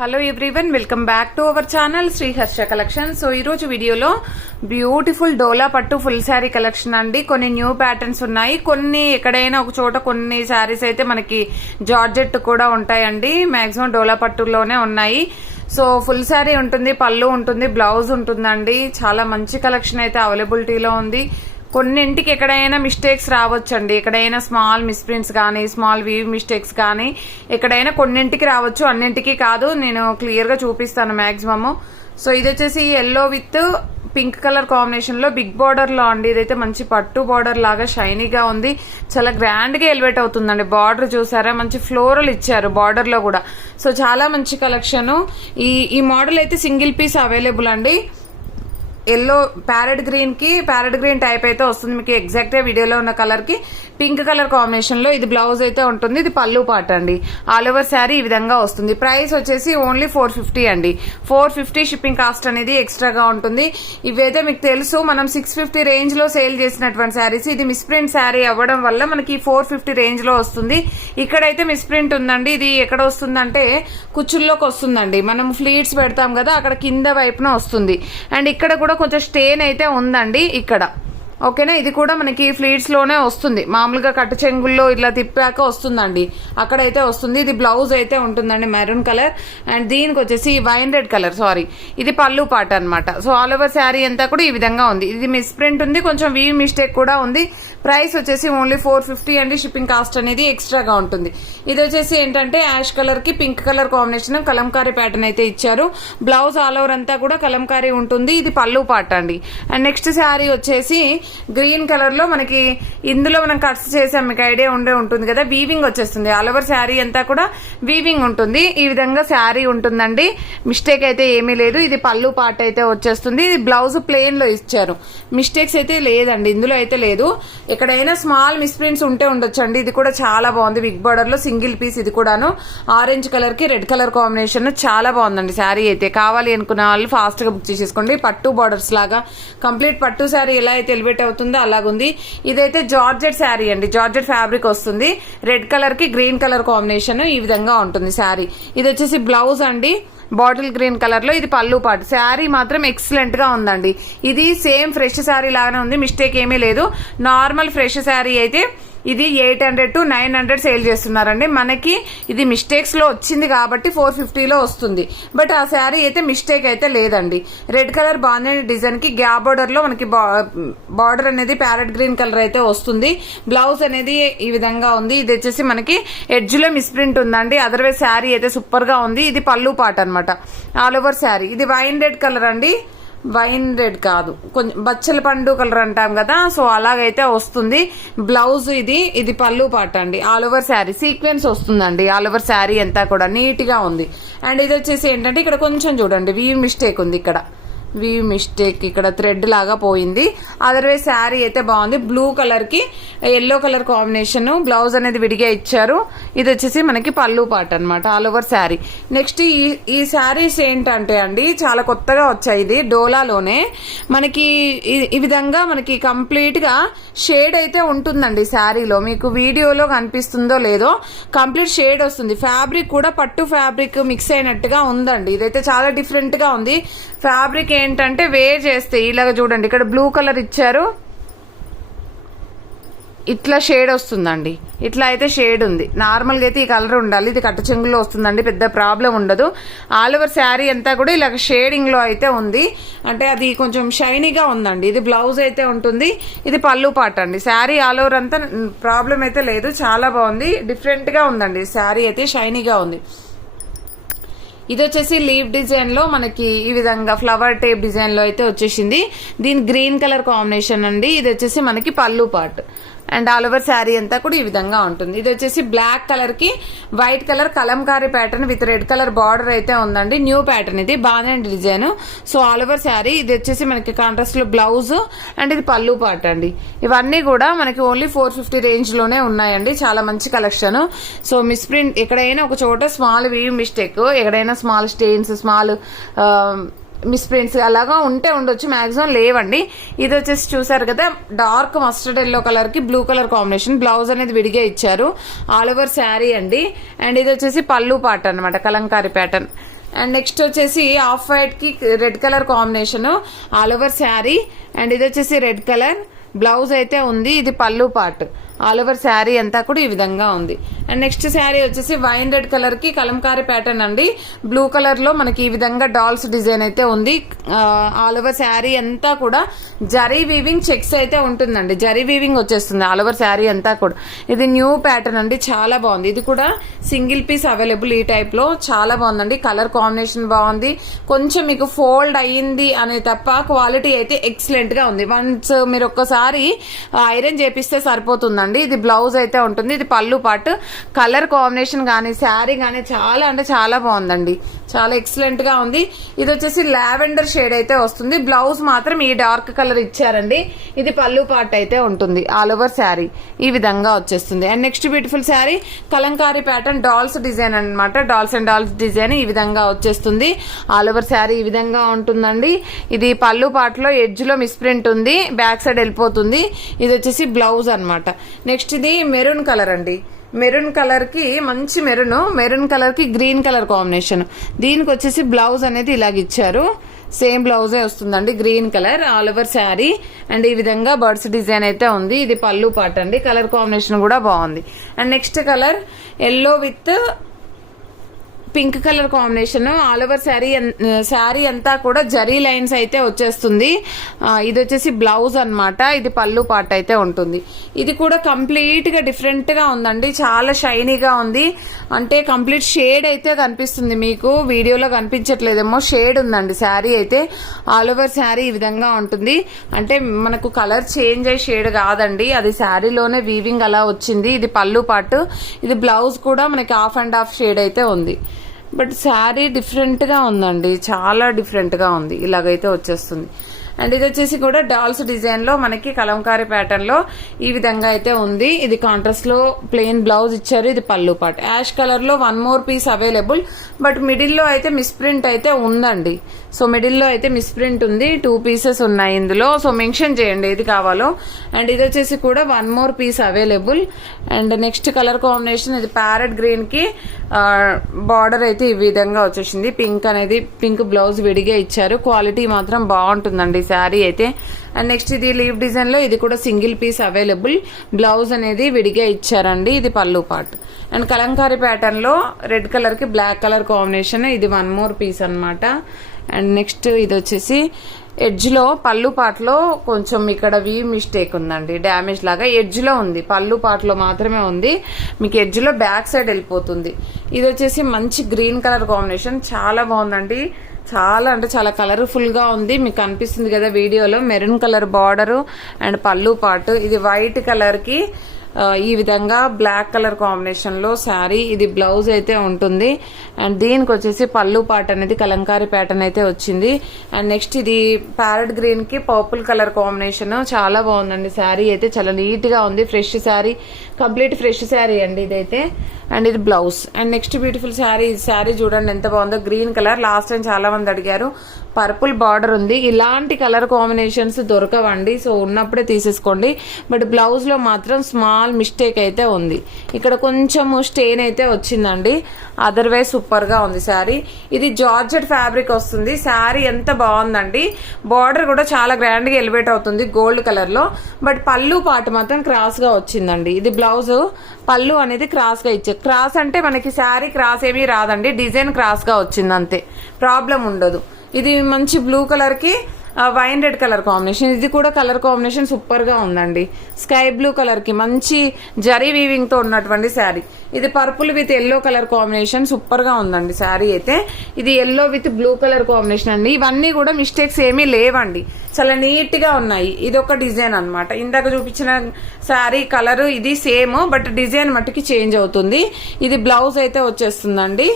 Hello everyone, welcome back to our channel Shri Harsha collection. So ఈ రోజు వీడియోలో బ్యూటిఫుల్ డోలా పట్టు ఫుల్ శారీ కలెక్షన్ అండి. కొన్ని న్యూ ప్యాటర్న్స్ ఉన్నాయి, కొన్ని ఎక్కడైనా ఒక చోట కొన్ని శారీస్ అయితే మనకి జార్జెట్ కూడా ఉంటాయండి. మాక్సిమం డోలా పట్టులోనే ఉన్నాయి. సో ఫుల్ శారీ ఉంటుంది, పళ్ళు ఉంటుంది, బ్లౌజ్ ఉంటుందండి. చాలా మంచి కలెక్షన్ అయితే అవైలబిలిటీలో ఉంది. కొన్నింటికి ఎక్కడైనా మిస్టేక్స్ రావచ్చండి, ఎక్కడైనా స్మాల్ మిస్ప్రింట్స్ కానీ స్మాల్ వీవ్ మిస్టేక్స్ కానీ ఎక్కడైనా కొన్నింటికి రావచ్చు, అన్నింటికి కాదు. నేను క్లియర్ గా చూపిస్తాను మాక్సిమమ్. సో ఇది వచ్చేసి yellow with pink colour combination లో బిగ్ బార్డర్ లో అండి. ఇదైతే మంచి పట్టు బార్డర్ లాగా షైనీగా ఉంది, చాలా గ్రాండ్ గా ఎలివేట్ అవుతుందండి. బార్డర్ చూసారా, మంచి ఫ్లోరల్ ఇచ్చారు బార్డర్ లో కూడా. సో చాలా మంచి కలెక్షన్. ఈ మోడల్ అయితే సింగిల్ పీస్ అవైలబుల్ అండి. ఎల్లో ప్యారెట్ గ్రీన్ టైప్ అయితే వస్తుంది మీకు. ఎగ్జాక్ట్ గా వీడియోలో ఉన్న కలర్ కి పింక్ కలర్ కాంబినేషన్ లో ఇది బ్లౌజ్ అయితే ఉంటుంది. ఇది పళ్ళు పాట అండి. ఆల్ ఓవర్ శారీ ఈ విధంగా వస్తుంది. ప్రైస్ వచ్చేసి ఓన్లీ 450 అండి. 450 షిప్పింగ్ కాస్ట్ అనేది ఎక్స్ట్రాగా ఉంటుంది. ఇవైతే మీకు తెలుసు, మనం 650 రేంజ్ లో సేల్ చేసినటువంటి శారీస్. ఇది మిస్ప్రింట్ శారీ అవ్వడం వల్ల మనకి 450 రేంజ్ లో వస్తుంది. ఇక్కడైతే మిస్ప్రింట్ ఉందండి. ఇది ఎక్కడ వస్తుందంటే కుచ్చుల్లోకి వస్తుందండి. మనం ఫ్లీట్స్ పెడతాం కదా, అక్కడ కింద వైపున వస్తుంది. అండ్ ఇక్కడ కూడా కొంచెం స్టెయిన్ అయితే ఉందండి ఇక్కడ. ఓకేనా, ఇది కూడా మనకి ఫ్లీట్స్ లోనే వస్తుంది. మామూలుగా కట్టు చెంగుల్లో ఇట్లా తిప్పాక వస్తుందండి, అక్కడైతే వస్తుంది. ఇది బ్లౌజ్ అయితే ఉంటుందండి మెరూన్ కలర్. అండ్ దీనికి వచ్చేసి వైన్ రెడ్ కలర్, సారీ, ఇది పళ్ళు పాట అనమాట. సో ఆల్ ఓవర్ శారీ అంతా కూడా ఈ విధంగా ఉంది. ఇది మిస్ ప్రింట్ ఉంది, కొంచెం వీవ్ మిస్టేక్ కూడా ఉంది. ప్రైస్ వచ్చేసి ఓన్లీ 450 అండి. షిప్పింగ్ కాస్ట్ అనేది ఎక్స్ట్రాగా ఉంటుంది. ఇది వచ్చేసి ఏంటంటే యాష్ కలర్ కి pink colour combination Kalamkari pattern అయితే ఇచ్చారు. బ్లౌజ్ ఆల్ ఓవర్ అంతా కూడా కలంకారీ ఉంటుంది. ఇది పళ్ళు పాట అండి. అండ్ నెక్స్ట్ శారీ వచ్చేసి గ్రీన్ కలర్ లో మనకి, ఇందులో మనం కట్స్ చేసాం, మీకు ఐడియా ఉంటుంది కదా. వీవింగ్ వచ్చేస్తుంది, ఆల్ ఓవర్ శారీ అంతా కూడా వీవింగ్ ఉంటుంది. ఈ విధంగా శారీ ఉంటుందండి, మిస్టేక్ అయితే ఏమీ లేదు. ఇది పళ్ళు పాట అయితే వచ్చేస్తుంది. ఇది బ్లౌజ్ ప్లెయిన్ లో ఇచ్చారు, మిస్టేక్స్ అయితే లేదండి, ఇందులో అయితే లేదు. ఎక్కడైనా స్మాల్ మిస్ప్రింట్స్ ఉంటే ఉండొచ్చు అండి. ఇది కూడా చాలా బాగుంది, బిగ్ బార్డర్ లో సింగిల్ పీస్. ఇది కూడాను ఆరెంజ్ కలర్ కి రెడ్ కలర్ కాంబినేషన్, చాలా బాగుందండి శారీ అయితే. కావాలి అనుకున్న వాళ్ళు ఫాస్ట్ గా బుక్ చేసేసుకోండి. పట్టు బార్డర్స్ లాగా కంప్లీట్ పట్టు శారీ ఎలా అయితే ఎలివేట్ అవుతుందో అలాగుంది. ఇదైతే జార్జెట్ శారీ అండి, జార్జెట్ ఫ్యాబ్రిక్ వస్తుంది. రెడ్ కలర్ కి గ్రీన్ కలర్ కాంబినేషన్ ఈ విధంగా ఉంటుంది శారీ. ఇది వచ్చేసి బ్లౌజ్ అండి, బాటిల్ గ్రీన్ కలర్ లో. ఇది పళ్ళు పాటు. శారీ మాత్రం ఎక్సలెంట్ గా ఉందండి. ఇది సేమ్ ఫ్రెష్ శారీ లాగానే ఉంది, మిస్టేక్ ఏమీ లేదు. నార్మల్ ఫ్రెష్ శారీ అయితే ఇది 800 to 900 సేల్ చేస్తున్నారండి. మనకి ఇది మిస్టేక్స్ లో వచ్చింది కాబట్టి 450 లో వస్తుంది. బట్ ఆ శారీ అయితే మిస్టేక్ అయితే లేదండి. రెడ్ కలర్ బాగుంది డిజైన్ కి. గ్యాప్ బార్డర్ లో మనకి బార్డర్ అనేది ప్యారెట్ గ్రీన్ కలర్ అయితే వస్తుంది. బ్లౌజ్ అనేది ఈ విధంగా ఉంది. ఇది వచ్చేసి మనకి ఎడ్జ్ లో మిస్ప్రింట్ ఉందండి. అదర్వైజ్ శారీ అయితే సూపర్ గా ఉంది. ఇది పళ్ళు పాట అనమాట, ఆల్ ఓవర్ శారీ. ఇది వైన్ రెడ్ కలర్ అండి, వైన్ రెడ్ కాదు, కొంచెం బచ్చల పండు కలర్ అంటాం కదా, సో అలాగైతే వస్తుంది. బ్లౌజ్ ఇది పళ్ళు పాట అండి. ఆల్ ఓవర్ శారీ సీక్వెన్స్ వస్తుందండి. ఆల్ ఓవర్ శారీ అంతా కూడా నీట్ గా ఉంది. అండ్ ఇది వచ్చేసి ఏంటంటే ఇక్కడ కొంచెం చూడండి వీవ్ మిస్టేక్ ఉంది, ఇక్కడ వీవ్ మిస్టేక్, ఇక్కడ థ్రెడ్ లాగా పోయింది. అదర్వైజ్ శారీ అయితే బాగుంది. బ్లూ కలర్ కి ఎల్లో కలర్ కాంబినేషన్, బ్లౌజ్ అనేది విడిగా ఇచ్చారు. ఇది వచ్చేసి మనకి పళ్ళు పాట అనమాట, ఆల్ ఓవర్ శారీ. నెక్స్ట్ ఈ శారీస్ ఏంటంటే అండి చాలా కొత్తగా వచ్చాయి. ఇది డోలాలోనే మనకి ఈ విధంగా మనకి కంప్లీట్ గా షేడ్ అయితే ఉంటుందండి శారీలో. మీకు వీడియోలో కనిపిస్తుందో లేదో, కంప్లీట్ షేడ్ వస్తుంది. ఫ్యాబ్రిక్ కూడా పట్టు ఫ్యాబ్రిక్ మిక్స్ అయినట్టుగా ఉందండి. ఇదైతే చాలా డిఫరెంట్ గా ఉంది. ఫ్యాబ్రిక్ ఏంటంటే వేర్ చేస్తే ఇలాగ చూడండి, ఇక్కడ బ్లూ కలర్ ఇచ్చారు, ఇట్లా షేడ్ వస్తుందండి. ఇట్లా అయితే షేడ్ ఉంది. నార్మల్గా అయితే ఈ కలర్ ఉండాలి. ఇది కట్ట చెంగులో వస్తుందండి, పెద్ద ప్రాబ్లం ఉండదు. ఆల్ ఓవర్ శారీ అంతా కూడా ఇలా షేడింగ్ లో అయితే ఉంది, అంటే అది కొంచెం షైనీగా ఉందండి. ఇది బ్లౌజ్ అయితే ఉంటుంది. ఇది పళ్ళు పాట అండి. శారీ ఆల్ ఓవర్ అంతా ప్రాబ్లం అయితే లేదు, చాలా బాగుంది. డిఫరెంట్ గా ఉందండి శారీ అయితే, షైనీగా ఉంది. ఇది వచ్చేసి లీవ్ డిజైన్ లో మనకి ఈ విధంగా ఫ్లవర్ టేప్ డిజైన్ లో అయితే వచ్చేసింది. దీని గ్రీన్ కలర్ కాంబినేషన్ అండి. ఇది వచ్చేసి మనకి పళ్ళు part. And all over sari అంతా కూడా ఈ విధంగా ఉంటుంది. ఇది వచ్చేసి బ్లాక్ కలర్ కి white colour Kalamkari pattern with red colour border అయితే ఉందండి. న్యూ ప్యాటర్న్ ఇది, బాగానే design. So all over sari. ఇది వచ్చేసి మనకి కాంట్రాస్ట్ లో బ్లౌజ్ అండ్ ఇది పళ్ళు పార్ట్ అండి. ఇవన్నీ కూడా మనకి ఓన్లీ 450 రేంజ్ లోనే ఉన్నాయండి. చాలా మంచి కలెక్షన్. సో మిస్ప్రింట్ ఎక్కడైనా ఒక చోట స్మాల్ వీవ్ మిస్టేక్, ఎక్కడైనా స్మాల్ స్టెయిన్స్, స్మాల్ మిస్ప్రింట్స్ అలాగా ఉంటే ఉండొచ్చు, మాక్సిమం లేవండి. ఇది వచ్చేసి చూసారు కదా, డార్క్ మస్టర్డ్ ఎల్లో కలర్ కి బ్లూ కలర్ కాంబినేషన్. బ్లౌజ్ అనేది విడిగా ఇచ్చారు. ఆల్ ఓవర్ శారీ అండి. అండ్ ఇది వచ్చేసి పళ్ళు పార్ట్ అనమాట, కలంకారీ ప్యాటర్న్. అండ్ నెక్స్ట్ వచ్చేసి ఆఫ్ వైట్ కి red colour combination all over sari. And ఇది వచ్చేసి రెడ్ కలర్ బ్లౌజ్ అయితే ఉంది. ఇది పళ్ళు పార్ట్. ఆల్ ఓవర్ శారీ అంతా కూడా ఈ విధంగా ఉంది. అండ్ నెక్స్ట్ శారీ వచ్చేసి వైన్ రెడ్ కలర్ కి కలంకారీ ప్యాటర్న్ అండి. బ్లూ కలర్ లో మనకి ఈ విధంగా డాల్స్ డిజైన్ అయితే ఉంది. ఆల్ ఓవర్ శారీ అంతా కూడా జరీ వీవింగ్ చెక్స్ అయితే ఉంటుందండి. జరీ వీవింగ్ వచ్చేస్తుంది ఆల్ ఓవర్ శారీ అంతా కూడా. ఇది న్యూ ప్యాటర్న్ అండి, చాలా బాగుంది. ఇది కూడా సింగిల్ పీస్ అవైలబుల్ ఈ టైప్ లో. చాలా బాగుందండి, కలర్ కాంబినేషన్ బాగుంది. కొంచెం మీకు ఫోల్డ్ అయ్యింది అనే తప్ప క్వాలిటీ అయితే ఎక్సలెంట్ గా ఉంది. వన్స్ మీరు ఒక్కసారి ఐరన్ చేపిస్తే సరిపోతుందండి. ఇది బ్లౌజ్ అయితే ఉంటుంది. ఇది పళ్ళు పార్ట్. కలర్ కాంబినేషన్ గానీ శారీ గానీ చాలా అంటే చాలా బాగుందండి, చాలా ఎక్సలెంట్ గా ఉంది. ఇది వచ్చేసి లావెండర్ షేడ్ అయితే వస్తుంది. బ్లౌజ్ మాత్రం ఈ డార్క్ కలర్ ఇచ్చారండి. ఇది పళ్ళు పార్ట్ అయితే ఉంటుంది. ఆల్ ఓవర్ శారీ ఈ విధంగా వచ్చేస్తుంది. And next beautiful sari Kalamkari pattern dolls design అనమాట. డాల్స్ అండ్ డాల్స్ డిజైన్ ఈ విధంగా వచ్చేస్తుంది. ఆల్ ఓవర్ శారీ ఈ విధంగా ఉంటుందండి. ఇది పళ్ళు పార్ట్ లో ఎడ్జ్ లో మిస్ప్రింట్ ఉంది, బ్యాక్ సైడ్ వెళ్ళిపోతుంది. ఇది వచ్చేసి బ్లౌజ్ అనమాట. నెక్స్ట్ ఇది మెరూన్ కలర్ అండి. మెరూన్ కలర్ కి మంచి మెరూన్ కలర్ కి గ్రీన్ కలర్ కాంబినేషన్. దీనికి వచ్చేసి బ్లౌజ్ అనేది ఇలాగ ఇచ్చారు. సేమ్ బ్లౌజే వస్తుందండి, green colour all over sari. And ఈ విధంగా బర్డ్స్ డిజైన్ అయితే ఉంది. ఇది పళ్ళు పార్ట్ అండి. కలర్ కాంబినేషన్ కూడా బాగుంది. And next colour yellow with pink colour combination. All over sari అంతా కూడా జరీ లైన్స్ అయితే వచ్చేస్తుంది. ఇది వచ్చేసి బ్లౌజ్ అన్నమాట. ఇది పళ్ళు పార్ట్ అయితే ఉంటుంది. ఇది కూడా కంప్లీట్ గా డిఫరెంట్ గా ఉందండి, చాలా షైనీగా ఉంది. అంటే కంప్లీట్ షేడ్ అయితే కనిపిస్తుంది, మీకు వీడియోలో కనిపించట్లేదేమో. షేడ్ ఉందండి శారీ అయితే. ఆల్ ఓవర్ శారీ ఈ విధంగా ఉంటుంది. అంటే మనకు కలర్ చేంజ్ అయ్యే షేడ్ కాదండి, అది శారీలోనే వీవింగ్ అలా వచ్చింది. ఇది పళ్ళు పార్ట్. ఇది బ్లౌజ్ కూడా మనకి ఆఫ్ అండ్ ఆఫ్ షేడ్ అయితే ఉంది. బట్ శారీ డిఫరెంట్ గా ఉందండి, చాలా డిఫరెంట్ గా ఉంది. ఇలాగైతే వచ్చేస్తుంది. అండ్ ఇది వచ్చేసి కూడా డాల్స్ డిజైన్ లో మనకి కలంకారీ ప్యాటర్న్ లో ఈ విధంగా అయితే ఉంది. ఇది కాంట్రాస్ట్ లో ప్లెయిన్ బ్లౌజ్ ఇచ్చారు. ఇది పళ్ళు పార్ట్. యాష్ కలర్ లో one more piece available. But middle లో అయితే మిస్ప్రింట్ అయితే ఉందండి. సో మిడిల్ లో అయితే మిస్ప్రింట్ ఉంది. 2 పీసెస్ ఉన్నాయి ఇందులో. సో మెన్షన్ చేయండి ఏది కావాలో. అండ్ ఇది వచ్చేసి కూడా one more piece available. And next colour combination ఇది ప్యారెట్ గ్రీన్ కి బార్డర్ అయితే ఈ విధంగా వచ్చేసింది. పింక్ బ్లౌజ్ విడిగా ఇచ్చారు. క్వాలిటీ మాత్రం బాగుంటుందండి శారీ అయితే. అండ్ నెక్స్ట్ ఇది లీవ్ డిజైన్ లో ఇది కూడా సింగిల్ పీస్ అవైలబుల్. బ్లౌజ్ అనేది విడిగా ఇచ్చారండి. ఇది పళ్ళు పార్ట్. అండ్ కలంకారీ ప్యాటర్న్ లో రెడ్ కలర్ కి బ్లాక్ కలర్ కాంబినేషన్. ఇది వన్ మోర్ పీస్ అన్నమాట. అండ్ నెక్స్ట్ ఇది వచ్చేసి ఎడ్జ్ లో పళ్ళు పార్ట్ లో కొంచెం ఇక్కడ వీవ్ మిస్టేక్ ఉందండి, డ్యామేజ్ లాగా ఎడ్జ్ లో ఉంది. పళ్ళు పార్ట్ లో మాత్రమే ఉంది, మీకు ఎడ్జ్ లో బ్యాక్ సైడ్ వెళ్ళిపోతుంది. ఇది వచ్చేసి మంచి గ్రీన్ కలర్ కాంబినేషన్, చాలా బాగుందండి. చాలా అంటే చాలా కలర్ఫుల్ గా ఉంది. మీకు కనిపిస్తుంది కదా వీడియోలో. మెరూన్ కలర్ బార్డర్ అండ్ పళ్ళు పార్ట్. ఇది వైట్ కలర్ కి ఈ విధంగా బ్లాక్ కలర్ కాంబినేషన్ లో శారీ. ఇది బ్లౌజ్ అయితే ఉంటుంది. అండ్ దీనికి వచ్చేసి పళ్ళు పార్ట్ అనేది కలంకారీ ప్యాటర్న్ అయితే వచ్చింది. అండ్ నెక్స్ట్ ఇది ప్యారెట్ గ్రీన్ కి పర్పుల్ కలర్ కాంబినేషన్. చాలా బాగుందండి శారీ అయితే, చాలా నీట్ గా ఉంది. Fresh sari, complete fresh sari అండి ఇదైతే. అండ్ ఇది blouse. And next beautiful sari. Sari చూడండి ఎంత బాగుందో, గ్రీన్ కలర్. లాస్ట్ టైం చాలా మంది అడిగారు. పర్పుల్ బార్డర్ ఉంది. ఇలాంటి కలర్ కాంబినేషన్స్ దొరకవండి, సో ఉన్నప్పుడే తీసేసుకోండి. బట్ బ్లౌజ్ లో మాత్రం స్మాల్ మిస్టేక్ అయితే ఉంది. ఇక్కడ కొంచెం స్టెయిన్ అయితే వచ్చిందండి, అదర్వైజ్ సూపర్ గా ఉంది శారీ. ఇది జార్జెట్ ఫ్యాబ్రిక్ వస్తుంది. శారీ ఎంత బాగుందండి. బార్డర్ కూడా చాలా గ్రాండ్ గా ఎలివేట్ అవుతుంది గోల్డ్ కలర్ లో. బట్ పళ్ళు పార్ట్ మాత్రం క్రాస్ గా వచ్చిందండి. ఇది బ్లౌజ్. పళ్ళు అనేది క్రాస్ గా ఇచ్చారు. క్రాస్ అంటే మనకి శారీ క్రాస్ ఏమీ రాదండి, డిజైన్ క్రాస్ గా వచ్చింది అంతే, ప్రాబ్లం ఉండదు. ఇది మంచి బ్లూ కలర్ కి వైన్ రెడ్ కలర్ కాంబినేషన్. ఇది కూడా కలర్ కాంబినేషన్ సూపర్ గా ఉందండి. స్కై బ్లూ కలర్ కి మంచి జరీ వీవింగ్ తో ఉన్నటువంటి శారీ. ఇది purple with yellow colour combination. Super గా ఉందండి శారీ అయితే. ఇది yellow with blue colour combination అండి. ఇవన్నీ కూడా మిస్టేక్స్ ఏమీ లేవండి, చాలా నీట్ గా ఉన్నాయి. ఇది ఒక డిజైన్ అన్నమాట. ఇందాక చూపించిన శారీ కలర్ ఇది సేమ్, బట్ డిజైన్ మట్టుకి చేంజ్ అవుతుంది. ఇది బ్లౌజ్ అయితే వచ్చేస్తుందండి.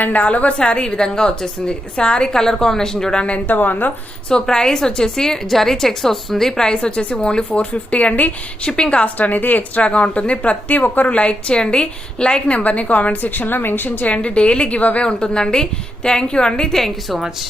అండ్ ఆల్ ఓవర్ శారీ ఈ విధంగా వచ్చేస్తుంది. శారీ కలర్ కాంబినేషన్ చూడండి ఎంత బాగుందో. సో ప్రైస్ వచ్చేసి జరీ చెక్స్ వస్తుంది. ప్రైస్ వచ్చేసి ఓన్లీ 450 అండి. షిప్పింగ్ కాస్ట్ అనేది ఎక్స్ట్రాగా ఉంటుంది. ప్రతి ఒక్కరు లైక్ చేయండి. లైక్ నెంబర్ని కామెంట్ సెక్షన్ లో మెన్షన్ చేయండి. డైలీ గివ్ అవే ఉంటుందండి. థ్యాంక్ యూ అండి. Thank you so much.